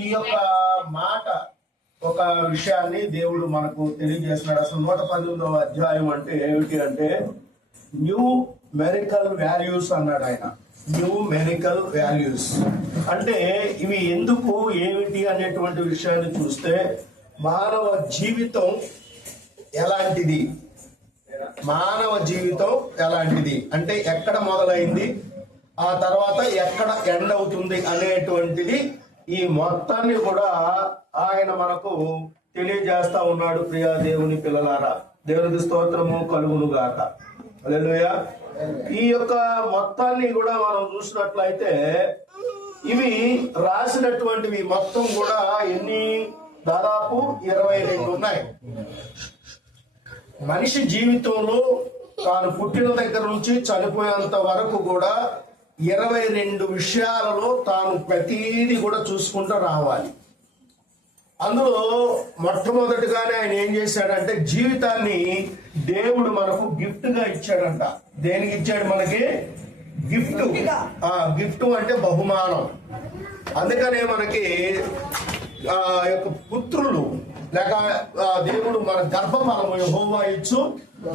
ఈ యొక్క మాట ఒక విషయాన్ని దేవుడు మనకు తెలియజేస్తున్నాడు. అసలు 118వ అధ్యాయం అంటే ఏమిటి అంటే న్యూ మెరికల్ వాల్యూస్ అన్నాడు ఆయన. న్యూ మెరికల్ వాల్యూస్ అంటే ఇవి ఎందుకు ఏమిటి అనేటువంటి విషయాన్ని చూస్తే మానవ జీవితం ఎలాంటిది, మానవ జీవితం ఎలాంటిది అంటే ఎక్కడ మొదలైంది, ఆ తర్వాత ఎక్కడ ఎండ్ అవుతుంది అనేటువంటిది ఈ మొత్తాన్ని కూడా ఆయన మనకు తెలియజేస్తా ఉన్నాడు. ప్రియా దేవుని పిల్లలారా, దేవునికి స్తోత్రము కలుగును గాక. హల్లెలూయా. ఈ యొక్క మొత్తాన్ని కూడా మనం చూసినట్లయితే ఇవి రాసినటువంటివి మొత్తం కూడా ఎన్ని, దాదాపు 22 ఉన్నాయి. మనిషి జీవితంలో తాను పుట్టిన దగ్గర నుంచి చనిపోయేంత వరకు కూడా 22 విషయాలలో తాను ప్రతీది కూడా చూసుకుంటూ రావాలి. అందులో మొట్టమొదటిగానే ఆయన ఏం చేశాడంటే జీవితాన్ని దేవుడు మనకు గిఫ్ట్ గా ఇచ్చాడంట. దేనికి ఇచ్చాడు మనకి? గిఫ్ట్. గిఫ్ట్ అంటే బహుమానం. అందుకనే మనకి యొక్క పుత్రులు లేక దేవుడు మన గర్భఫలము యెహోవా ఇచ్చు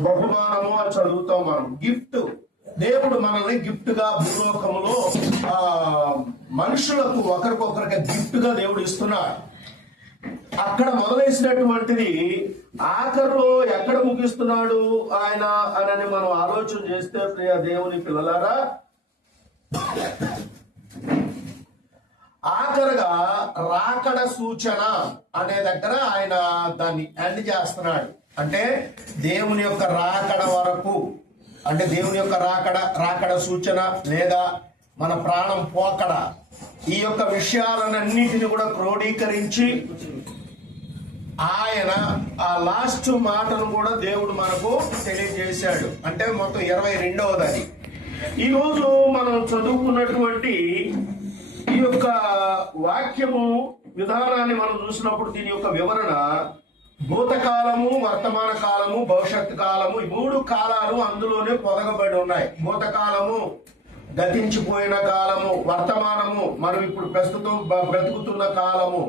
బహుమానము అని చదువుతాం మనం. గిఫ్ట్. దేవుడు మనల్ని గిఫ్ట్ గా భూలోకములో మనుషులకు ఒకరికొకరికి గిఫ్ట్ గా దేవుడు ఇస్తున్నాడు. అక్కడ మొదలైనటువంటిది ఆఖరిలో ఎక్కడ ముగిస్తున్నాడు ఆయన అని మనం ఆలోచన చేస్తే ప్రియ దేవుని పిల్లలారా, ఆఖరుగా రాకడ సూచన అనే దగ్గర ఆయన దాన్ని ఎండ్ చేస్తున్నాడు. అంటే దేవుని యొక్క రాకడ వరకు, అంటే దేవుని యొక్క రాకడ సూచన లేదా మన ప్రాణం పోకడ, ఈ యొక్క విషయాలన్నింటినీ కూడా క్రోడీకరించి ఆయన ఆ లాస్ట్ మాటను కూడా దేవుడు మనకు తెలియజేశాడు. అంటే మొత్తం 22వది. ఈరోజు మనం చదువుకున్నటువంటి ఈ యొక్క వాక్యము విధానాన్ని మనం చూసినప్పుడు దీని యొక్క వివరణ భూతకాలము, వర్తమాన కాలము, భవిష్యత్ కాలము, ఈ 3 కాలాలు అందులోనే పొదగబడి ఉన్నాయి. భూతకాలము గతించిపోయిన కాలము, వర్తమానము మనం ఇప్పుడు ప్రస్తుతం బ్రతుకుతున్న కాలము,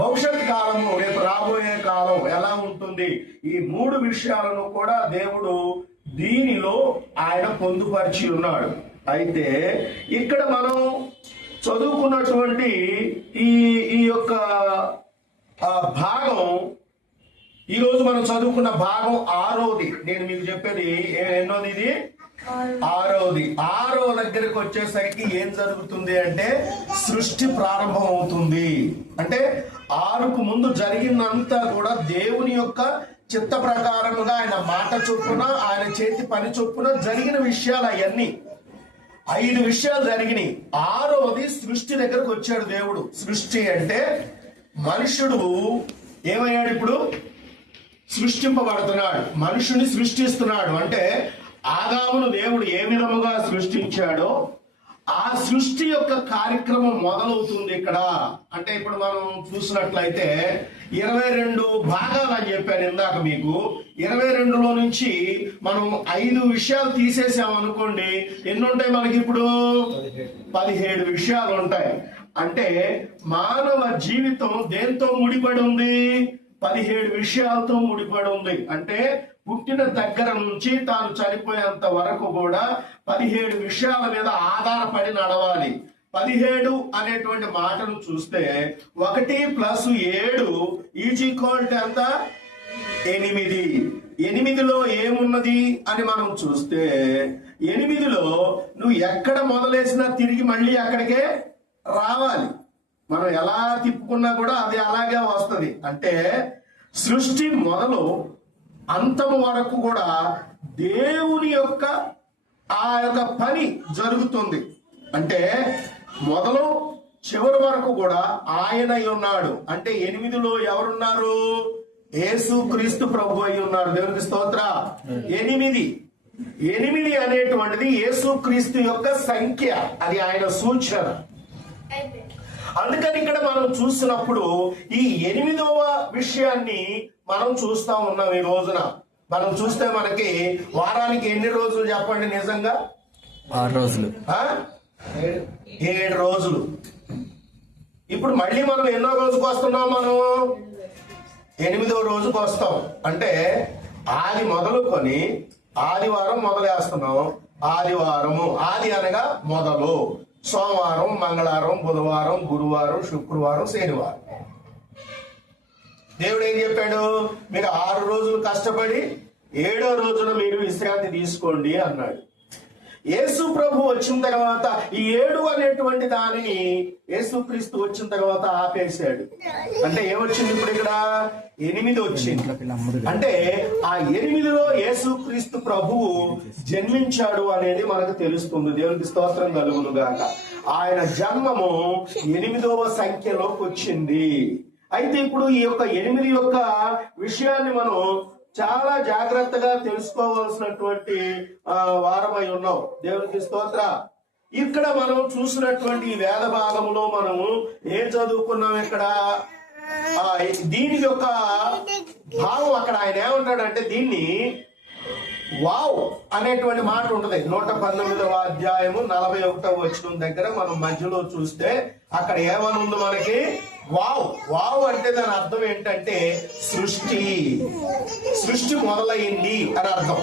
భవిష్యత్ కాలము రేపు రాబోయే కాలం ఎలా ఉంటుంది. ఈ 3 విషయాలను కూడా దేవుడు దీనిలో ఆయన పొందుపరిచి ఉన్నాడు. అయితే ఇక్కడ మనం చదువుకున్నటువంటి ఈ యొక్క భాగం, ఈరోజు మనం చదువుకున్న భాగం 6వది. నేను మీకు చెప్పేది ఎన్నోది? ఇది 6వది. 6వ దగ్గరికి వచ్చేసరికి ఏం జరుగుతుంది అంటే సృష్టి ప్రారంభం అవుతుంది. అంటే 6కు ముందు జరిగిందంతా కూడా దేవుని యొక్క చిత్త ప్రకారముగా ఆయన మాట చొప్పున, ఆయన చేతి పని చొప్పున జరిగిన విషయాలు అవన్నీ 5 విషయాలు జరిగినాయి. 6వది సృష్టి దగ్గరకు వచ్చాడు దేవుడు. సృష్టి అంటే మనుషుడు ఏమయ్యాడు? ఇప్పుడు సృష్టింపబడుతున్నాడు, మనుషుని సృష్టిస్తున్నాడు. అంటే ఆదామును దేవుడు ఏ విధముగా సృష్టించాడో ఆ సృష్టి యొక్క కార్యక్రమం మొదలవుతుంది ఇక్కడ. అంటే ఇప్పుడు మనం చూసినట్లయితే 22 భాగాలు అని చెప్పాను ఇందాక మీకు. 22లో నుంచి మనం 5 విషయాలు తీసేసాం అనుకోండి, ఎన్ని ఉంటాయి మనకి? ఇప్పుడు 17 విషయాలు ఉంటాయి. అంటే మానవ జీవితం దేంతో ముడిపడి ఉంది? 17 విషయాలతో ముడిపడి ఉంది. అంటే పుట్టిన దగ్గర నుంచి తాను చనిపోయేంత వరకు కూడా 17 విషయాల మీద ఆధారపడి నడవాలి. 17 అనేటువంటి మాటను చూస్తే 1 + 7 = ఎంత? 8. 8లో ఏమున్నది అని మనం చూస్తే 8లో నువ్వు ఎక్కడ మొదలేసినా తిరిగి మళ్ళీ అక్కడికే రావాలి. మనం ఎలా తిప్పుకున్నా కూడా అది అలాగే వస్తుంది. అంటే సృష్టి మొదలు అంతము వరకు కూడా దేవుని యొక్క ఆ యొక్క పని జరుగుతుంది. అంటే మొదలు చివరి వరకు కూడా ఆయన ఉన్నాడు. అంటే 8లో ఎవరున్నారు? యేసు క్రీస్తు ప్రభు అయి ఉన్నారు. దేవునికి స్తోత్ర. 8 అనేటువంటిది యేసు క్రీస్తు యొక్క సంఖ్య, అది ఆయన సూచన. అందుకని ఇక్కడ మనం చూసినప్పుడు ఈ 8వ విషయాన్ని మనం చూస్తా ఉన్నాం. ఈ రోజున మనం చూస్తే మనకి వారానికి ఎన్ని రోజులు చెప్పండి? నిజంగా 6 రోజులు. 7 రోజులు. ఇప్పుడు మళ్ళీ మనం ఎన్నో రోజుకు వస్తున్నాం? మనం 8వ రోజుకు వస్తాం. అంటే ఆది మొదలుకొని ఆదివారం మొదలేస్తున్నాం. ఆదివారము, ఆది అనగా మొదలు, సోమవారం, మంగళవారం, బుధవారం, గురువారం, శుక్రవారం, శనివారం. దేవుడు ఏం చెప్పాడు? మీరు 6 రోజులు కష్టపడి 7వ రోజున మీరు విశ్రాంతి తీసుకోండి అన్నాడు. యేసు ప్రభు వచ్చిన తర్వాత ఈ 7 అనేటువంటి దానిని యేసుక్రీస్తు వచ్చిన తర్వాత ఆపేశాడు. అంటే ఏమొచ్చింది ఇప్పుడు? ఇక్కడ 8 వచ్చింది. అంటే ఆ 8లో యేసుక్రీస్తు ప్రభువు జన్మించాడు అనేది మనకు తెలుస్తుంది. దేవునికి స్తోత్రం కలుగును గాక. ఆయన జన్మము 8వ సంఖ్యలోకి వచ్చింది. అయితే ఇప్పుడు ఈ యొక్క 8 యొక్క విషయాన్ని మనం చాలా జాగ్రత్తగా తెలుసుకోవాల్సినటువంటి వారమై ఉన్నాం. దేవునికి స్తోత్ర. ఇక్కడ మనం చూసినటువంటి వేద భాగంలో మనము ఏం చదువుకున్నాం? ఇక్కడ దీని యొక్క భావం అక్కడ ఆయన ఏమంటాడంటే, దీన్ని వావ్ అనేటువంటి మాట ఉంటుంది. 119వ అధ్యాయము 41వ వచనం దగ్గర మనం మధ్యలో చూస్తే అక్కడ ఏమని ఉంది మనకి? వావ్. వావ్ అంటే దాని అర్థం ఏంటంటే సృష్టి మొదలైంది అని అర్థం.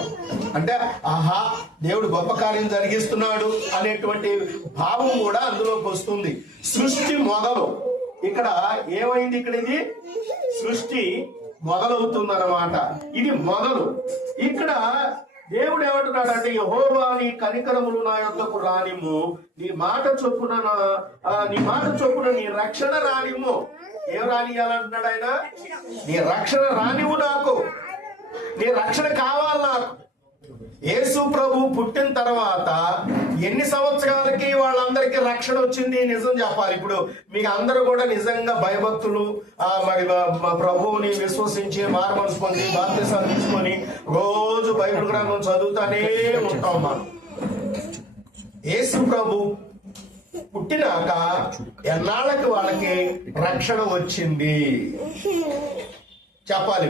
అంటే ఆహా, దేవుడు గొప్ప కార్యం జరిగిస్తున్నాడు అనేటువంటి భావం కూడా అందులోకి వస్తుంది. సృష్టి మొదలు. ఇక్కడ ఏమైంది? ఇక్కడ ఇది సృష్టి మొదలవుతుంది అన్నమాట. ఇది మొదలు. ఇక్కడ దేవుడు ఏమంటున్నాడు అంటే, యెహోవా నీ కనికరములు నా యొద్దకు రానిమ్ము, నీ మాట చొప్పున నీ రక్షణ రానిమ్ము. ఏం రానియాలంటున్నాడు ఆయన? నీ రక్షణ రానివ్వు నాకు, నీ రక్షణ కావాలి నాకు. యేసు ప్రభు పుట్టిన తర్వాత ఎన్ని సంవత్సరాలకి వాళ్ళందరికీ రక్షణ వచ్చింది? నిజం చెప్పాలి. ఇప్పుడు మీకు అందరూ కూడా నిజంగా భయభక్తులు, మరి ప్రభువుని విశ్వసించి మారుమనసు పొంది బాప్తిసం తీసుకొని రోజు బైబిల్ గ్రంథం చదువుతానే ఉంటాం మనం. యేసు ప్రభు పుట్టినాక ఎన్నాళ్ళకి వాళ్ళకి రక్షణ వచ్చింది చెప్పాలి.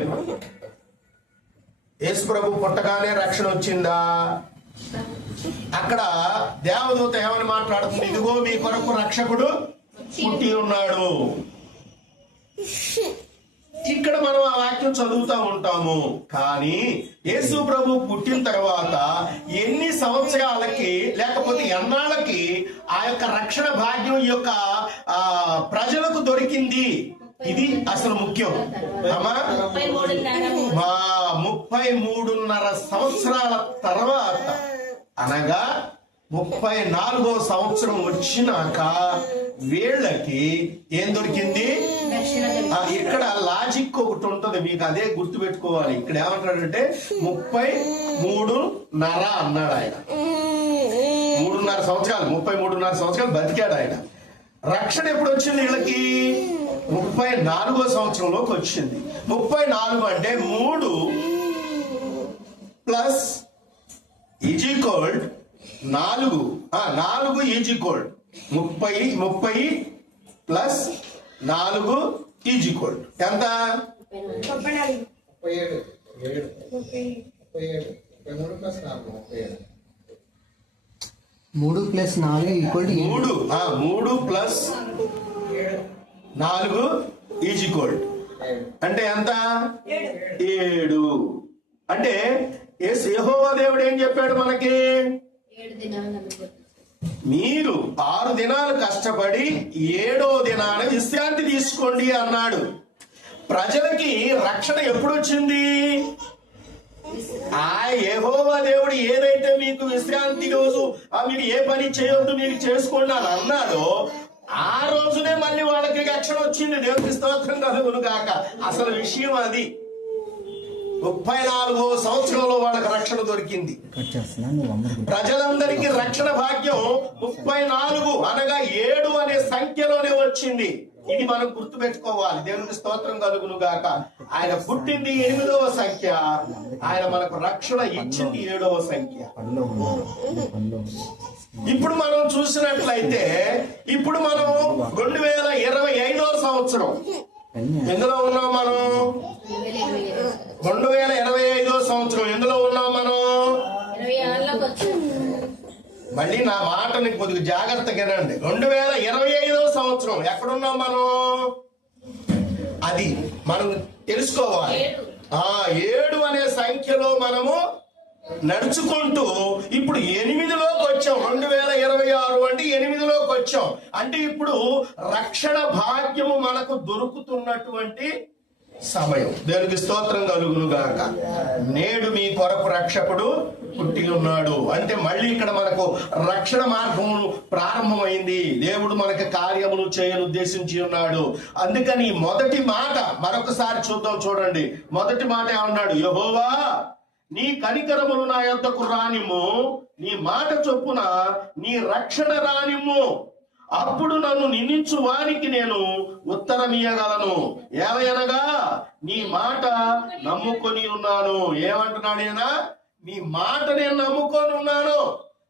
యేసు ప్రభు పుట్టగానే రక్షణ వచ్చిందా? అక్కడ దేవదూత ఏమని మాట్లాడుతుంది? ఇదిగో మీ కొరకు రక్షకుడు పుట్టి ఉన్నాడు. ఇక్కడ మనం ఆ వాక్యం చదువుతా ఉంటాము. కానీ యేసు ప్రభు పుట్టిన తర్వాత ఎన్ని సంవత్సరాలకి లేకపోతే ఎన్నాళ్ళకి ఆ యొక్క రక్షణ భాగ్యం ఈ యొక్క ప్రజలకు దొరికింది? ఇది అసలు ముఖ్యం. అమ్మా, 33.5 సంవత్సరాల తర్వాత, అనగా 34వ సంవత్సరం వచ్చినాక వీళ్ళకి ఏం దొరికింది? ఇక్కడ లాజిక్ ఒకటి ఉంటది, మీకు అదే గుర్తు పెట్టుకోవాలి. ఇక్కడ ఏమంటాడంటే 33.5 అన్నాడు ఆయన. 3.5 సంవత్సరాలు, 33.5 సంవత్సరాలు బతికాడు ఆయన. రక్షణ ఎప్పుడు వచ్చింది వీళ్ళకి? 34వ సంవత్సరంలోకి వచ్చింది. 34 అంటే 3 ప్లస్ ఈజీకోల్డ్ 4. 4 ఈజీకోల్డ్ 30 ప్లస్ 4 ఈజీకోల్డ్ ఎంత? 37. 3 ప్లస్ 4 ఈక్వల్ 3 ప్లస్ 4 ఈజీకోల్డ్ అంటే ఎంత? 7. అంటే యెహోవా దేవుడు ఏం చెప్పాడు మనకి? మీరు 6 దినాలు కష్టపడి 7వ దినాన విశ్రాంతి తీసుకోండి అన్నాడు. ప్రజలకి రక్షణ ఎప్పుడు వచ్చింది? ఆ యెహోవా దేవుడు ఏదైతే మీకు విశ్రాంతి రోజు మీరు ఏ పని చేయొద్దు మీరు చేసుకోండి అని అన్నాడో ఆ రోజునే మళ్ళీ వాళ్ళకి రక్షణ వచ్చింది. దేవునికి స్తోత్రం కలుగును గాక. అసలు విషయం అది. 34వ సంవత్సరంలో వాళ్ళకి రక్షణ దొరికింది. ప్రజలందరికీ రక్షణ భాగ్యం 34 అనగా 7 అనే సంఖ్యలోనే వచ్చింది. ఇది మనం గుర్తు పెట్టుకోవాలి. దేవునికి స్తోత్రం కలుగును గాక. ఆయన పుట్టింది 8వ సంఖ్య, ఆయన మనకు రక్షణ ఇచ్చింది 7వ సంఖ్య. ఇప్పుడు మనం చూసినట్లయితే ఇప్పుడు మనం 2025వ సంవత్సరం ఎందులో ఉన్నాం? మనం 2025వ సంవత్సరం ఎందులో ఉన్నాం? మనం మళ్ళీ నా మాటని కొద్దిగా జాగ్రత్తగా వినండి. 2025వ సంవత్సరం ఎక్కడున్నాం మనం? అది మనం తెలుసుకోవాలి. 7 అనే సంఖ్యలో మనము నడుచుకుంటూ ఇప్పుడు 8లోకి వచ్చాం. 2026 అంటే 8లోకి వచ్చాం. అంటే ఇప్పుడు రక్షణ భాగ్యము మనకు దొరుకుతున్నటువంటి సమయం. దేవునికి స్తోత్రం కలుగును గాక. నేడు మీ కొరకు రక్షకుడు పుట్టి ఉన్నాడు అంటే మళ్ళీ ఇక్కడ మనకు రక్షణ మార్గము ప్రారంభమైంది. దేవుడు మనకి కార్యములు చేయను ఉద్దేశించి ఉన్నాడు. అందుకని మొదటి మాట మరొకసారి చూద్దాం. చూడండి, మొదటి మాట ఏమన్నాడు? యెహోవా నీ కనికరములు నా యొద్దకు రానిమ్ము, నీ మాట చొప్పున నీ రక్షణ రానిమ్ము, అప్పుడు నన్ను నిందించు వారికి నేను ఉత్తరమియ్యగలను. ఏలయనగా నీ మాట నమ్ముకొని ఉన్నాను. ఏమంటున్నాడు ఈయన? నీ మాట నేను నమ్ముకొని ఉన్నాను.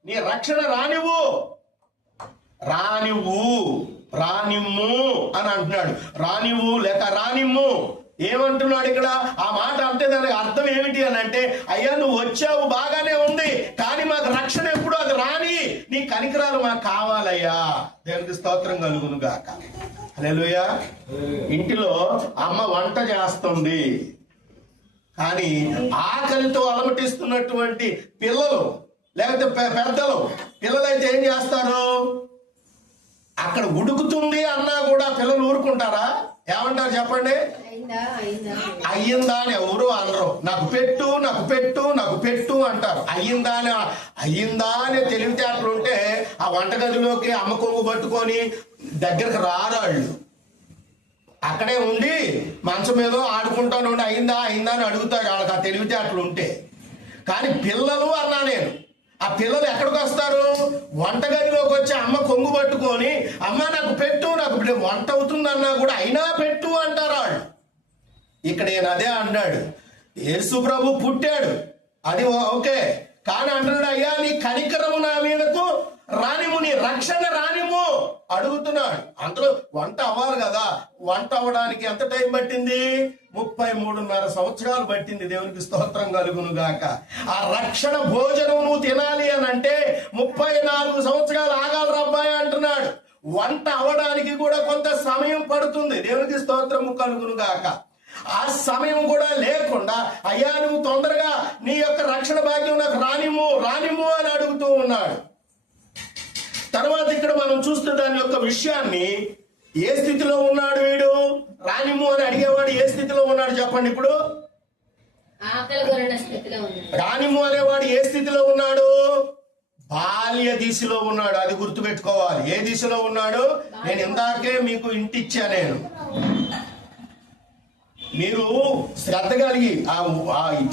నీ రక్షణ రానివ్వు, రానిమ్ము అని అంటున్నాడు. రానివ్వు లేక రానిమ్ము ఏమంటున్నాడు ఇక్కడ? ఆ మాట అంటే దానికి అర్థం ఏమిటి అని అంటే, అయ్యా నువ్వు వచ్చావు బాగానే ఉంది, కానీ మాకు రక్షణ ఎప్పుడు అది రాని, నీ కనికరాలు మాకు కావాలయ్యా. దేవునికి స్తోత్రం కలుగును గాక. హల్లెలూయా. ఇంటిలో అమ్మ వంట చేస్తుంది, కానీ ఆకలితో అలమటిస్తున్నటువంటి పిల్లలు లేకపోతే పెద్దలు పిల్లలైతే ఏం చేస్తారు? అక్కడ ఉడుకుతుంది అన్నా కూడా పిల్లలు ఊరుకుంటారా? ఏమంటారు చెప్పండి? అయ్యిందా అని ఎవరు అనరు. నాకు పెట్టు అంటారు. అయ్యిందా అనే తెలివితేటలు ఉంటే ఆ వంటగదిలోకి అమ్మ కొంగు పట్టుకొని దగ్గరకు రారాళ్ళు. అక్కడే ఉండి మంచం మీద ఆడుకుంటాను, అయిందా అని అడుగుతారు. వాళ్ళకి ఆ తెలివితేటలు ఉంటే. కానీ పిల్లలు అన్నా నేను, ఆ పిల్లలు ఎక్కడికి వస్తారు? వంటగదిలోకి వచ్చి అమ్మ కొంగు పట్టుకొని అమ్మ నాకు పెట్టు వంట అవుతుందన్నా కూడా అయినా పెట్టు అంటారు వాళ్ళు. ఇక్కడ నేను అదే అన్నాడు. యేసు ప్రభు పుట్టాడు, అది ఓకే, కానీ అంటున్నాడు అయ్యా నీ కనికరము నా మీదకు రానిము, నీ రక్షణ రానిము అడుగుతున్నాడు. అందులో వంట అవ్వాలి కదా. వంట అవ్వడానికి ఎంత టైం పట్టింది? 33.5 సంవత్సరాలు పట్టింది. దేవునికి స్తోత్రం కలుగును గాక. ఆ రక్షణ భోజనం నువ్వు తినాలి అని అంటే 34 సంవత్సరాలు ఆగాలి రబ్బాయి అంటున్నాడు. వంట అవ్వడానికి కూడా కొంత సమయం పడుతుంది. దేవునికి స్తోత్రము కలుగును గాక. ఆ సమయం కూడా లేకుండా అయ్యా నువ్వు తొందరగా నీ యొక్క రక్షణ భాగ్యం నాకు రానిమ్ము అని అడుగుతూ ఉన్నాడు. తర్వాత ఇక్కడ మనం చూస్తే దాని యొక్క విషయాన్ని, ఏ స్థితిలో ఉన్నాడు వీడు? రానిమ్ము అని అడిగేవాడు ఏ స్థితిలో ఉన్నాడు చెప్పండి. ఇప్పుడు రానిమ్ము అనేవాడు ఏ స్థితిలో ఉన్నాడు? బాల్య దిశలో ఉన్నాడు. అది గుర్తుపెట్టుకోవాలి. ఏ దిశలో ఉన్నాడు? నేను ఇందాకే మీకు ఇంటిచ్చా. నేను మీరు శ్రద్ధ కలిగి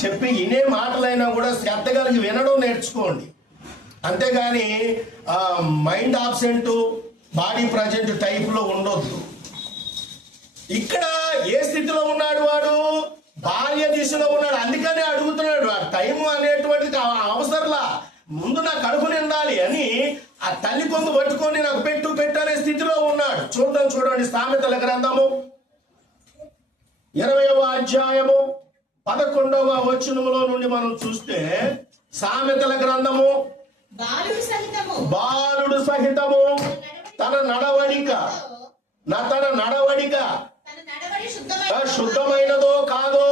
చెప్పి వినే మాటలైనా కూడా శ్రద్ధ కలిగి వినడం నేర్చుకోండి. అంతేగాని mind absent body present type లో ఉండొద్దు. ఇక్కడ ఏ స్థితిలో ఉన్నాడు వాడు? బాల్య దిశలో ఉన్నాడు. అందుకనే అడుగుతున్నాడు. ఆ టైము అనేటువంటిది అవసరంలా, ముందు నా కడుపు నిండాలి అని ఆ తల్లి కొంగు పట్టుకొని నాకు పెట్టు అనే స్థితిలో ఉన్నాడు. చూడండి సామెతల గ్రంథము 20వ అధ్యాయము 11వ వచనములో నుండి మనం చూస్తే, సామెతల గ్రంథము బాలుడు సహితము తన నడవడిక శుద్ధమైనదో కాదో,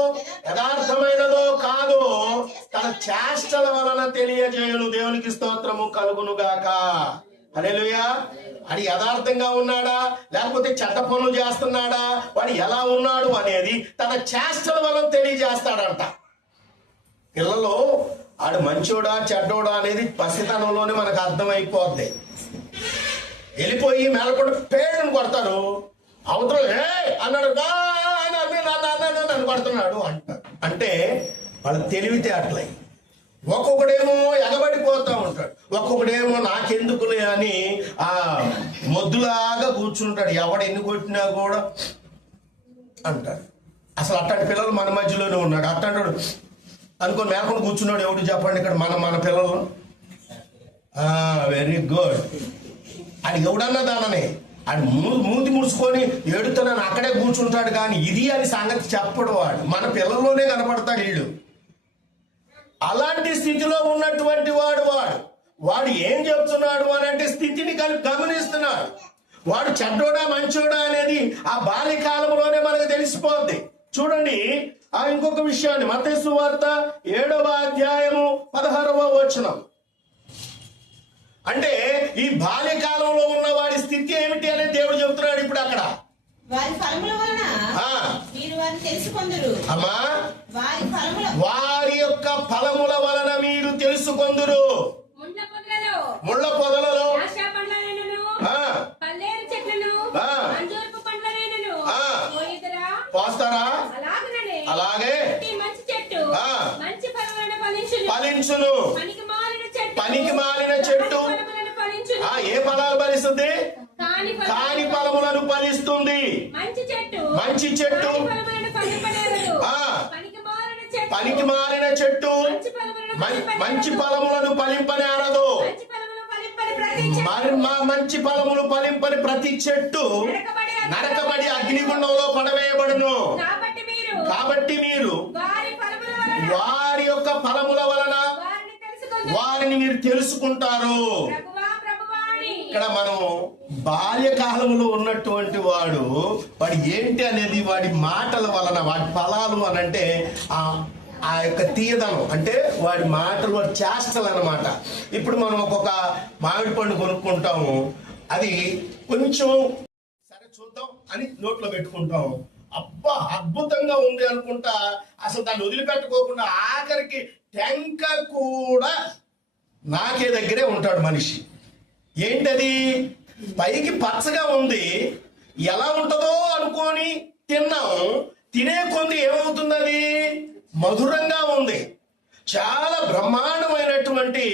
యథార్థమైనదో కాదో తన చేష్టల వలన తెలియజేయును. దేవునికి స్తోత్రము కలుగును గాక. హల్లెలూయా. అది యథార్థంగా ఉన్నాడా లేకపోతే చెడ్డ పనులు చేస్తున్నాడా, వాడు ఎలా ఉన్నాడు అనేది తన చేష్టల వలన తెలియజేస్తాడంట. పిల్లలు ఆడు మంచోడా చెడ్డోడా అనేది పసితనంలోనే మనకు అర్థమైపోద్ది. వెళ్ళిపోయి మేలకొండ పేరుని కొడతారు, అవతల అన్నాడు నన్ను కొడుతున్నాడు అంటారు. అంటే వాళ్ళ తెలివితే అట్లయి. ఒక్కొక్కడేమో ఎగబడిపోతా ఉంటాడు, ఒక్కొక్కడేమో నాకెందుకులే అని ఆ మొద్దులాగా కూర్చుంటాడు. ఎవడు ఎన్ని కొట్టినా కూడా అంటాడు. అసలు అట్లాంటి పిల్లలు మన మధ్యలోనే ఉన్నాడు. అట్లాంటాడు అనుకో మేకుండా కూర్చున్నాడు. ఎవడు చెప్పండి ఇక్కడ? మన పిల్లలు. Very good. అది ఎవడన్నా దాననే అది మూతి ముడుచుకొని ఏడుతున్నాను అక్కడే కూర్చుంటాడు. కానీ ఇది అని సంగతి చెప్పడు వాడు. మన పిల్లల్లోనే కనపడతాడు వీళ్ళు. అలాంటి స్థితిలో ఉన్నటువంటి వాడు వాడు ఏం చెప్తున్నాడు అని అంటే స్థితిని గమనిస్తున్నాడు. వాడు చెడ్డోడా మంచోడా అనేది ఆ బాల్యకాలంలోనే మనకు తెలిసిపోద్ది. చూడండి ఇంకొక విషయాన్ని మత్తయి సువార్త 7వ అధ్యాయము 16వ వచనం. అంటే ఈ బాల్యకాలంలో ఉన్న వాడి స్థితి ఏమిటి అనేది దేవుడు చెబుతున్నాడు ఇప్పుడు అక్కడ. వారి ఫలముల వలన మీరు వారిని తెలుసుకొందురు. అమ్మా, వారి యొక్క ఫలముల వలన మీరు తెలుసుకొందురు. ముళ్ళ పొదలలో పోస్తారా? అలాగే ఫలించును. పనికి మాలిన చెట్టు ఏ ఫలాలు ఫలిస్తుంది? కాని ఫలములను ఫలిస్తుంది. మంచి చెట్టు పనికి మాలిన చెట్టు మంచి ఫలములను ఫలింపనేరదు. మంచి ఫలములు ఫలింపని ప్రతి చెట్టు నరకబడి అగ్నిగుండంలో పడవేయబడును. కాబట్టి మీరు వారి యొక్క ఫలముల వలన వారిని మీరు తెలుసుకుంటారు. ఇక్కడ మనం బాల్యకాలంలో ఉన్నటువంటి వాడు ఏంటి అనేది వాడి మాటల వలన, వాడి ఫలాలు అని అంటే ఆ యొక్క తీయదనం, అంటే వాడి మాటలు, వాడి చేష్టలు అన్నమాట. ఇప్పుడు మనం ఒక్కొక్క మామిడి పండు కొనుక్కుంటాము, అది కొంచెం సరే చూద్దాం అని నోట్లో పెట్టుకుంటాం. అబ్బా అద్భుతంగా ఉంది అనుకుంటా అసలు దాన్ని వదిలిపెట్టుకోకుండా ఆఖరికి టెంక కూడా నాకే దగ్గరే ఉంటాడు మనిషి. ఏంటది? పైకి పచ్చగా ఉంది, ఎలా ఉంటుందో అనుకొని తిన్నాం. తినే కొంది ఏమవుతుంది? అది మధురంగా ఉంది. చాలా బ్రహ్మాండమైనటువంటి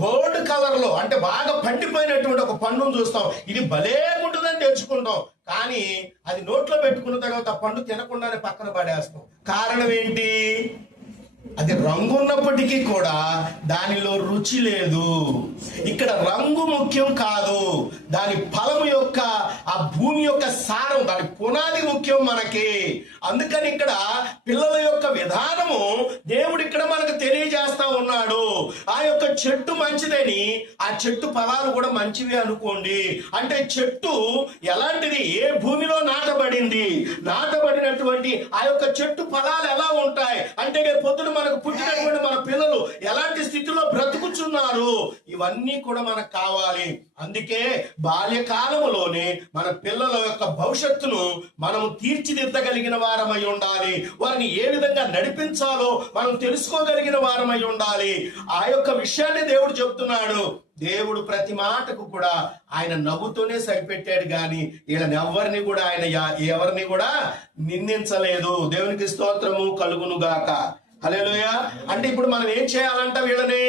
గోల్డ్ కలర్ లో, అంటే బాగా పండిపోయినటువంటి ఒక పండును చూస్తాం, ఇది భలే ఉంటుందని తెచ్చుకుంటాం. కానీ అది నోట్లో పెట్టుకున్న తర్వాత ఆ పండు తినకుండానే పక్కన పడేస్తాం. కారణం ఏంటి? అది రంగు ఉన్నప్పటికీ కూడా దానిలో రుచి లేదు. ఇక్కడ రంగు ముఖ్యం కాదు, దాని ఫలము యొక్క ఆ భూమి యొక్క సారం, దాని పునాది ముఖ్యం మనకి. అందుకని ఇక్కడ పిల్లల యొక్క విధానము దేవుడు ఇక్కడ మనకు తెలియజేస్తా ఉన్నాడు. ఆ యొక్క చెట్టు మంచిదని, ఆ చెట్టు ఫలాలు కూడా మంచివి అనుకోండి. అంటే చెట్టు ఎలాంటిది? ఏ భూమిలో నాటబడింది, నాటబడినటువంటి ఆ యొక్క చెట్టు ఫలాలు ఎలా ఉంటాయి అంటే పొద్దున మనకు పుట్టినటువంటి మన పిల్లలు ఎలాంటి స్థితిలో బ్రతుకుచున్నారు, ఇవన్నీ కూడా మనకు కావాలి. అందుకే బాల్యకాలంలోనే మన పిల్లల యొక్క భవిష్యత్తును మనం తీర్చిదిద్దగలిగిన వారమై ఉండాలి. వారిని ఏ విధంగా నడిపించాలో మనం తెలుసుకోగలిగిన వారమై ఉండాలి. ఆ యొక్క విషయాన్ని దేవుడు చెప్తున్నాడు. దేవుడు ప్రతి మాటకు కూడా ఆయన నవ్వుతోనే సరిపెట్టాడు, కానీ వీళ్ళని ఎవరిని కూడా నిందించలేదు. దేవునికి స్తోత్రము కలుగును గాక. హల్లెలూయా. అంటే ఇప్పుడు మనం ఏం చేయాలంట వీళ్ళని?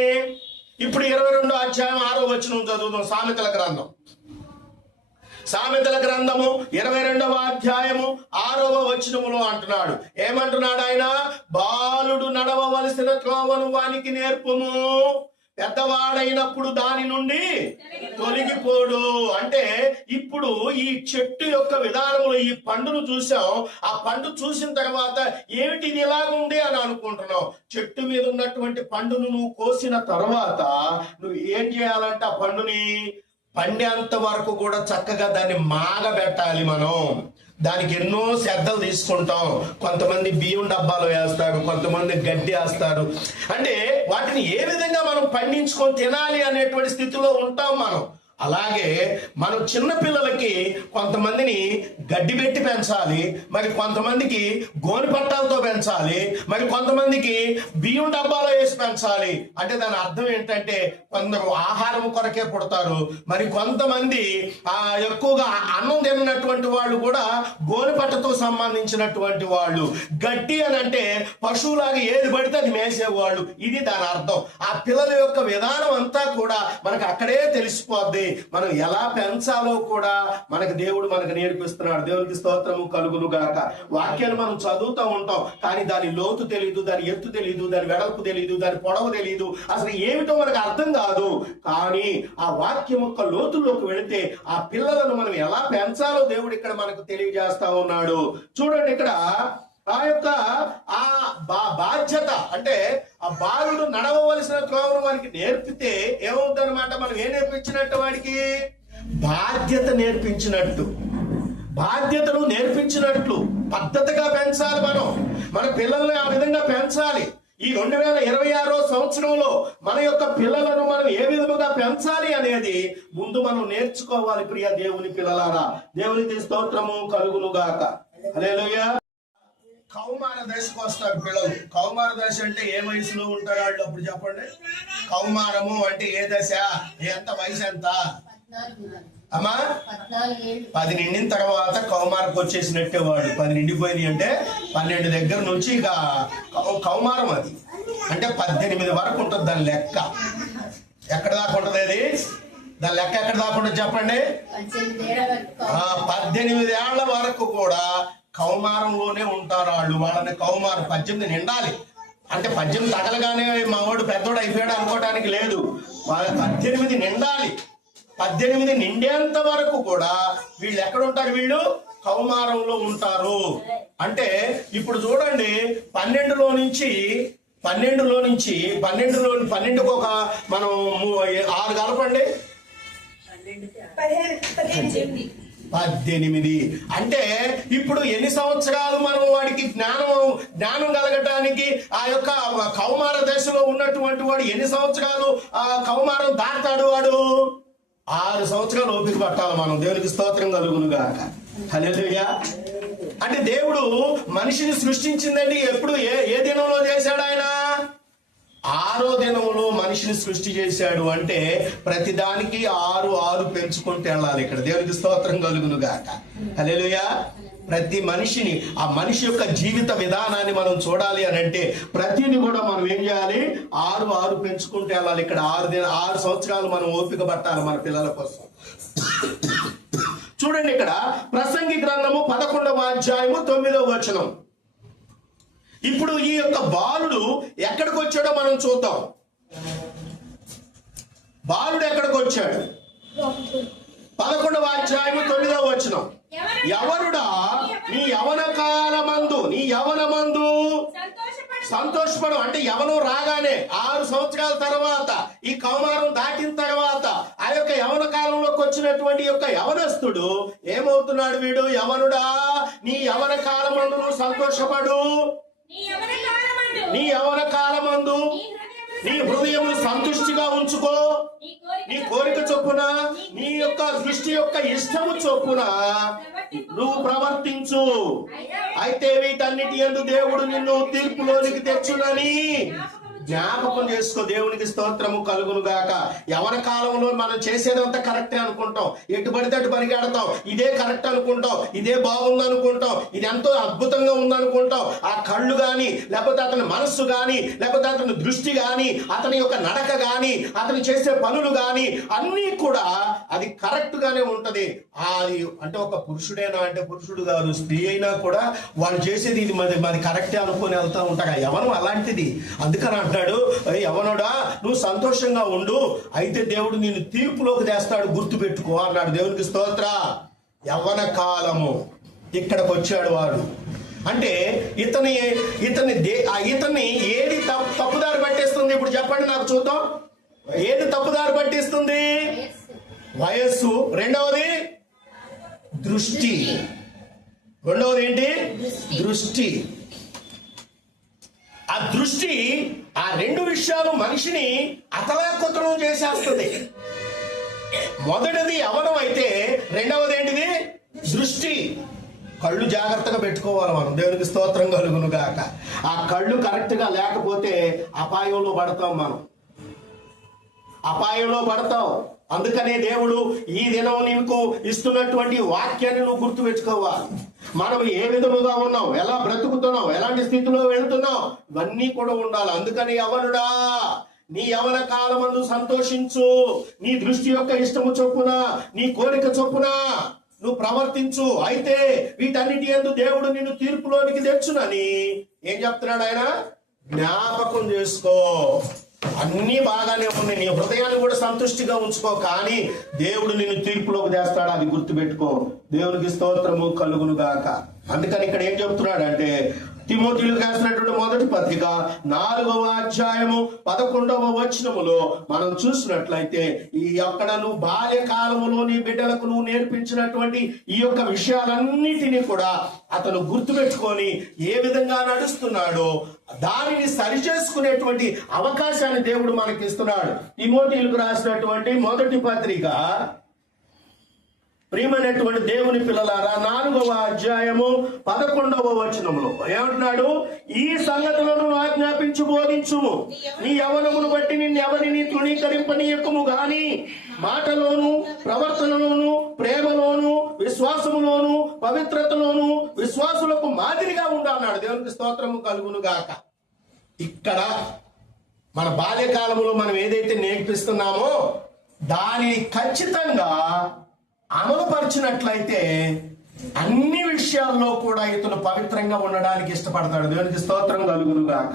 ఇప్పుడు 22వ అధ్యాయం 6వ వచనం చదువుదాం. సామెతల గ్రంథము 22వ అధ్యాయము 6వ వచనములో అంటున్నాడు. ఏమంటున్నాడు ఆయన? బాలుడు నడవవలసిన త్రోవను వానికి నేర్పుము, పెద్దవాడైనప్పుడు దాని నుండి తొలగిపోడు. అంటే ఇప్పుడు ఈ చెట్టు యొక్క విధానంలో ఈ పండును చూసాం. ఆ పండు చూసిన తర్వాత ఏమిటి ఇలాగుంది అని అనుకుంటున్నావు. చెట్టు మీద ఉన్నటువంటి పండును నువ్వు కోసిన తర్వాత నువ్వు ఏం చేయాలంటే ఆ పండుని పండేంత వరకు కూడా చక్కగా దాన్ని మాగబెట్టాలి. మనం దానికి ఎన్నో శ్రద్ధలు తీసుకుంటాం. కొంతమంది బియ్యం డబ్బాలో వేస్తారు, కొంతమంది గడ్డి వేస్తారు. అంటే వాటిని ఏ విధంగా మనం పండించుకొని తినాలి అనేటువంటి స్థితిలో ఉంటాం మనం. అలాగే మనం చిన్న పిల్లలకి కొంతమందిని గడ్డి పెట్టి పెంచాలి, మరి కొంతమందికి గోని పట్టాలతో పెంచాలి, మరి కొంతమందికి బియ్యం డబ్బాలో వేసి పెంచాలి. అంటే దాని అర్థం ఏంటంటే కొందరు ఆహారం కొరకే పుడతారు, మరి కొంతమంది ఎక్కువగా అన్నం తిన్నటువంటి వాళ్ళు కూడా గోని పట్టతో సంబంధించినటువంటి వాళ్ళు. గడ్డి అని అంటే పశువులాగా ఏది పడితే అది మేసేవాళ్ళు. ఇది దాని అర్థం. ఆ పిల్లల యొక్క విధానం అంతా కూడా మనకు అక్కడే తెలిసిపోద్ది. మనం ఎలా పెంచాలో కూడా మనకు దేవుడు మనకు నేర్పిస్తున్నాడు. దేవునికి స్తోత్రము కలుగును గాక. వాక్యాన్ని మనం చదువుతూ ఉంటాం, కానీ దాని లోతు తెలియదు, దాని ఎత్తు తెలియదు, దాని వెడల్పు తెలియదు, దాని పొడవు తెలియదు, అసలు ఏమిటో మనకు అర్థం కాదు. కానీ ఆ వాక్యం యొక్క లోతుల్లోకి వెళితే ఆ పిల్లలను మనం ఎలా పెంచాలో దేవుడు ఇక్కడ మనకు తెలియజేస్తా ఉన్నాడు. చూడండి, ఇక్కడ ఆ యొక్క బాధ్యత అంటే ఆ బాలుడు నడవవలసిన త్రోవను మనకి నేర్పితే ఏమవుతుందన్నమాట, మనం ఏం నేర్పించినట్టు వాడికి బాధ్యత నేర్పించినట్టు, బాధ్యతను నేర్పించినట్లు పద్ధతిగా పెంచాలి. మన పిల్లల్ని ఆ విధంగా పెంచాలి. ఈ 2026 సంవత్సరంలో మన యొక్క పిల్లలను మనం ఏ విధముగా పెంచాలి అనేది ముందు మనం నేర్చుకోవాలి. ప్రియ దేవుని పిల్లలారా, దేవునికి స్తోత్రము కలుగును గాక. హల్లెలూయా. కౌమార దశకు వస్తారు పిల్లలు. కౌమార దశ అంటే ఏ వయసులో ఉంటారు వాళ్ళు? అప్పుడు చెప్పండి. కౌమారము అంటే ఏ దశ? ఎంత వయసు ఎంత అమ్మా? 10 నిండిన తర్వాత కౌమారకు వచ్చేసినట్టే వాడు. 10 నిండిపోయినాయి అంటే 12 దగ్గర నుంచి ఇక కౌమారం. అది అంటే 18 వరకు ఉంటుంది దాని లెక్క. ఎక్కడ దాకా ఉంటుంది అది? దాని లెక్క ఎక్కడ దాకా ఉంటుంది చెప్పండి? 18 ఏళ్ల వరకు కూడా కౌమారంలోనే ఉంటారు వాళ్ళు. వాళ్ళని కౌమారం 18 నిండాలి అంటే 18 తగలగానే మా వాడు పెద్దోడు అయిపోయాడు అనుకోవడానికి లేదు. వాళ్ళ 18 నిండాలి. 18 నిండేంత వరకు కూడా వీళ్ళు ఎక్కడ ఉంటారు? వీళ్ళు కౌమారంలో ఉంటారు. అంటే ఇప్పుడు చూడండి, 12లో నుంచి 12కు ఒక మనం 6 కలపండి, 18. అంటే ఇప్పుడు ఎన్ని సంవత్సరాలు మనం వాడికి జ్ఞానం కలగటానికి ఆ యొక్క కౌమార దశలో ఉన్నటువంటి వాడు ఎన్ని సంవత్సరాలు ఆ కౌమారం దాటాడు? వాడు 6 సంవత్సరాలు ఓపిక పట్టాలి మనం. దేవునికి స్తోత్రం కలుగును గాక. హల్లెలూయా. అంటే దేవుడు మనిషిని సృష్టించిందండి ఎప్పుడు? ఏ దినంలో చేశాడు ఆయన? 6వ దినంలో మనిషిని సృష్టి చేశాడు. అంటే ప్రతిదానికి 6 పెంచుకుంటూ వెళ్ళాలి ఇక్కడ. దేవునికి స్తోత్రం కలుగును గాక. హల్లెలూయా. ప్రతి మనిషిని, ఆ మనిషి యొక్క జీవిత విధానాన్ని మనం చూడాలి అని అంటే ప్రతిని కూడా మనం ఏం చేయాలి? 6 పెంచుకుంటూ వెళ్ళాలి. ఇక్కడ 6 సంవత్సరాలు మనం ఓపిక పట్టాలి మన పిల్లల కోసం. చూడండి, ఇక్కడ ప్రసంగి గ్రంథము 11వ అధ్యాయము 9వ వచనం. ఇప్పుడు ఈ యొక్క బాలుడు ఎక్కడికి వచ్చాడో మనం చూద్దాం. బాలుడు ఎక్కడికి వచ్చాడు? 11వ అధ్యాయము 9వ వచనం. యవనుడా నీ యవన కాలమందు, నీ యవనమందు సంతోషపడు. అంటే యవనం రాగానే 6 సంవత్సరాల తర్వాత, ఈ కౌమారం దాటిన తర్వాత ఆ యొక్క యవన కాలంలోకి వచ్చినటువంటి యొక్క యవనస్తుడు ఏమవుతున్నాడు? వీడు యవనుడా నీ యవన కాలమందు నువ్వు సంతోషపడు. నీ యవన కాలమందు నీ హృదయమును సంతుష్టిగా ఉంచుకో. నీ కోరిక చొప్పున, నీ యొక్క దృష్టి యొక్క ఇష్టము చొప్పున నువ్వు ప్రవర్తించు. అయితే వీటన్నిటి యందు దేవుడు నిన్ను తీర్పులోనికి తెచ్చునని జ్ఞాపకం చేసుకో. దేవునికి స్తోత్రము కలుగును గాక. యవన కాలంలో మనం చేసేదంతా కరెక్టే అనుకుంటాం, ఎటు పడితే అటు పరిగెడతాం, ఇదే కరెక్ట్ అనుకుంటాం, ఇదే బాగుంది అనుకుంటాం, ఇది ఎంతో అద్భుతంగా ఉందనుకుంటాం. ఆ కళ్ళు గాని, లేకపోతే అతని మనస్సు గాని, లేకపోతే అతని దృష్టి గాని, అతని యొక్క నడక గాని, అతను చేసే పనులు గాని అన్నీ కూడా అది కరెక్ట్ గానే ఉంటది. అది అంటే ఒక పురుషుడైనా అంటే పురుషుడు కాదు, స్త్రీ అయినా కూడా వాళ్ళు చేసేది ఇది మాది కరెక్టే అనుకుని వెళ్తా ఉంటారు. యవనం అలాంటిది. అందుకని అంటాడు, యవనుడా నువ్వు సంతోషంగా ఉండు, అయితే దేవుడు నిన్ను తీర్పులోకి తెస్తాడు, గుర్తు పెట్టుకో అన్నాడు. దేవునికి స్తోత్ర. యవ్వన కాలము ఇక్కడికి వచ్చాడు వాడు. అంటే ఇతన్ని ఏది తప్పుదారి పట్టిస్తుంది? ఇప్పుడు చెప్పండి నాకు చూద్దాం. ఏది తప్పుదారి పట్టిస్తుంది? వయస్సు. రెండవది దృష్టి. రెండవది ఏంటి? దృష్టి. ఆ దృష్టి, ఆ 2 విషయాలు మనిషిని అతలాకుతలం చేసేస్తుంది. మొదటిది యవనం అయితే రెండవది ఏంటిది? దృష్టి. కళ్ళు జాగ్రత్తగా పెట్టుకోవాలి మనం. దేవునికి స్తోత్రం కలుగును గాక. ఆ కళ్ళు కరెక్ట్ గా లేకపోతే అపాయంలో పడతాం మనం, అపాయంలో పడతాం. అందుకనే దేవుడు ఈ దినం నీకు ఇస్తున్నటువంటి వాక్యాన్ని నువ్వు గుర్తు పెట్టుకోవాలి. మనం ఏ విధముగా ఉన్నాం, ఎలా బ్రతుకుతున్నాం, ఎలాంటి స్థితిలో వెళుతున్నాం, ఇవన్నీ కూడా ఉండాలి. అందుకని యవనుడా నీ యవన కాలమందు సంతోషించు, నీ దృష్టి యొక్క ఇష్టము చొప్పున, నీ కోరిక చొప్పున నువ్వు ప్రవర్తించు. అయితే వీటన్నిటి యందు దేవుడు నిన్ను తీర్పులోనికి తెచ్చునని ఏం చెప్తున్నాడు ఆయన? జ్ఞాపకం చేసుకో. అన్ని బాగానే ఉన్నాయి, నీ హృదయాన్ని కూడా సంతుష్టిగా ఉంచుకో, కానీ దేవుడు నిన్ను తీర్పులోకి తెస్తాడు, అది గుర్తుపెట్టుకో. దేవునికి స్తోత్రము కలుగును గాక. అందుకని ఇక్కడ ఏం చెప్తున్నాడు అంటే తిమోతిలకు రాసినటువంటి మొదటి పత్రిక 4వ అధ్యాయము 11వ వచనములో మనం చూసినట్లయితే ఈ యొక్క నువ్వు బాల్యకాలములో నీ బిడ్డలకు నువ్వు నేర్పించినటువంటి ఈ యొక్క విషయాలన్నిటినీ కూడా అతను గుర్తుపెట్టుకొని ఏ విధంగా నడుస్తున్నాడో దానిని సరిచేసుకునేటువంటి అవకాశాన్ని దేవుడు మనకి ఇస్తున్నాడు. తిమోతిలకు రాసినటువంటి మొదటి పత్రిక ప్రియమైనటువంటి దేవుని పిల్లలారా 4వ అధ్యాయము 11వ వచనములో ఏమంటున్నాడు? ఈ సంగతులను ఆజ్ఞాపించి బోధించుము, నీ యవ్వనమును బట్టి నిన్నెవరిని తృణీకరింపనీయకము గాని మాటలోను ప్రవర్తనలోను ప్రేమలోను విశ్వాసములోను పవిత్రతలోను విశ్వాసులకు మాదిరిగా ఉండాలన్నాడు. దేవునికి స్తోత్రము కలుగును గాక. ఇక్కడ మన బాల్యకాలంలో మనం ఏదైతే నేర్పిస్తున్నామో దానిని ఖచ్చితంగా అమలుపరిచినట్లయితే అన్ని విషయాల్లో కూడా ఇతను పవిత్రంగా ఉండడానికి ఇష్టపడతాడు. దేవునికి స్తోత్రం కలుగును గాక.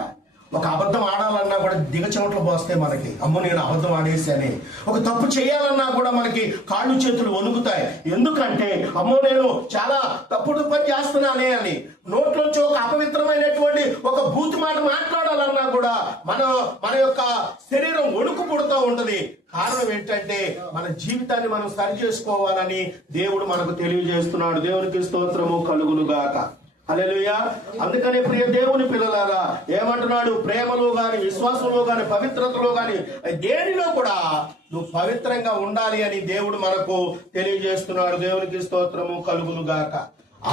ఒక అబద్ధం ఆడాలన్నా కూడా దిగచెమట్లు పోస్తాయి మనకి, అమ్మో నేను అబద్ధం ఆడేసాని. ఒక తప్పు చేయాలన్నా కూడా మనకి కాళ్ళు చేతులు వణుకుతాయి. ఎందుకంటే అమ్మో నేను చాలా తప్పుడు పని చేస్తున్నానే అని. నోట్లోంచి ఒక అపవిత్రమైనటువంటి ఒక బూతు మాట మాట్లాడాలన్నా కూడా మన యొక్క శరీరం వణుకు పుడుతూ ఉంటది. కారణం ఏంటంటే మన జీవితాన్ని మనం సరి చేసుకోవాలని దేవుడు మనకు తెలియజేస్తున్నాడు. దేవునికి స్తోత్రము కలుగును గాక. హల్లెలూయా. అందుకనే ప్రియ దేవుని పిల్లలారా ఏమంటున్నాడు? ప్రేమలో గాని విశ్వాసంలో గాని పవిత్రతలో గాని దేనిలో కూడా నువ్వు పవిత్రంగా ఉండాలి అని దేవుడు మనకు తెలియజేస్తున్నాడు. దేవునికి స్తోత్రము కలుగును గాక.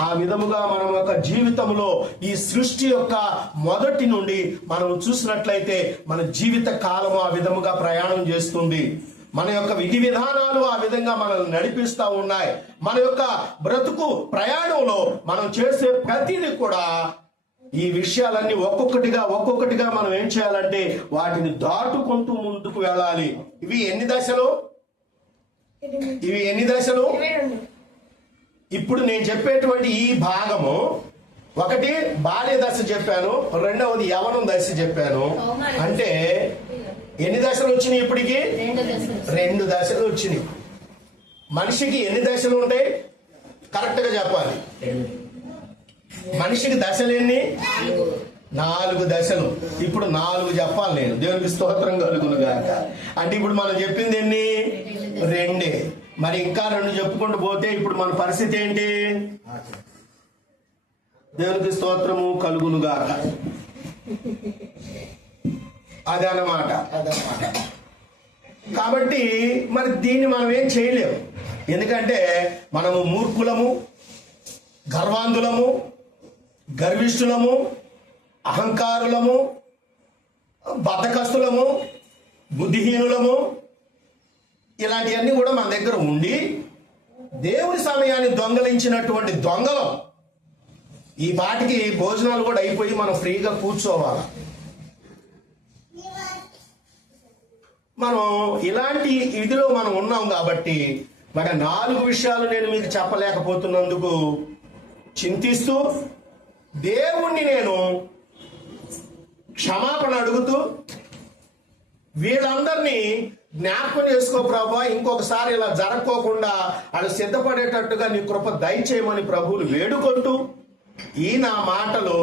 ఆ విధముగా మనం ఒక జీవితంలో ఈ సృష్టి యొక్క మొదటి నుండి మనం చూసినట్లయితే మన జీవిత కాలము ఆ విధముగా ప్రయాణం చేస్తుంది. మన యొక్క విధి విధానాలు ఆ విధంగా మనల్ని నడిపిస్తా ఉన్నాయి. మన యొక్క బ్రతుకు ప్రయాణంలో మనం చేసే ప్రతిదీ కూడా ఈ విషయాలన్నీ ఒక్కొక్కటిగా మనం ఏం చేయాలంటే వాటిని దాటుకుంటూ ముందుకు వెళ్ళాలి. ఇవి ఎన్ని దశలు? ఇప్పుడు నేను చెప్పేటువంటి ఈ భాగము ఒకటి బాల్య దశ చెప్పాను, రెండవది యవనం దశ చెప్పాను. అంటే ఎన్ని దశలు వచ్చినాయి? ఇప్పటికి 2 దశలు వచ్చినాయి. మనిషికి ఎన్ని దశలు ఉంటాయి? కరెక్ట్ గా చెప్పాలి. మనిషికి దశలు ఎన్ని? 4 దశలు. ఇప్పుడు 4 చెప్పాలి నేను. దేవునికి స్తోత్రం కలుగును గాక. అంటే ఇప్పుడు మనం చెప్పింది ఎన్ని? 2. మరి ఇంకా 2 చెప్పుకుంటూ పోతే ఇప్పుడు మన పరిస్థితి ఏంటి? దేవునికి స్తోత్రము కలుగును గాక. అదనమాట. కాబట్టి మరి దీన్ని మనం ఏం చేయలేము. ఎందుకంటే మనము మూర్ఖులము, గర్వాంధులము, గర్విష్ఠులము, అహంకారులము, బద్ధకస్తులము, బుద్ధిహీనులము, ఇలాంటివన్నీ కూడా మన దగ్గర ఉండి దేవుని సమయాన్ని దొంగలించినటువంటి దొంగలం. ఈ పాటికి భోజనాలు కూడా అయిపోయి మనం ఫ్రీగా కూర్చోవాలి. మనం ఇలాంటి ఇదిలో మనం ఉన్నాం కాబట్టి మరి 4 విషయాలు నేను మీకు చెప్పలేకపోతున్నందుకు చింతిస్తూ దేవుణ్ణి నేను క్షమాపణ అడుగుతూ వీళ్ళందరినీ జ్ఞాపకం చేసుకో ప్రభా, ఇంకొకసారి ఇలా జరగకోకుండా వాళ్ళు సిద్ధపడేటట్టుగా నీ కృప దయచేయమని ప్రభువుని వేడుకుంటూ ఈ నా మాటలు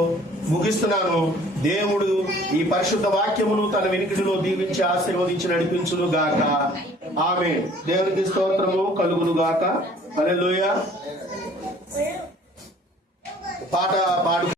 ముగిస్తున్నాను. దేవుడు ఈ పరిశుద్ధ వాక్యమును తన వినికిడిలో దీవించి ఆశీర్వదించి నడిపించును గాక. ఆమేన్. దేవునికి స్తోత్రము కలుగును గాక. హల్లెలూయా. పాట పాడు.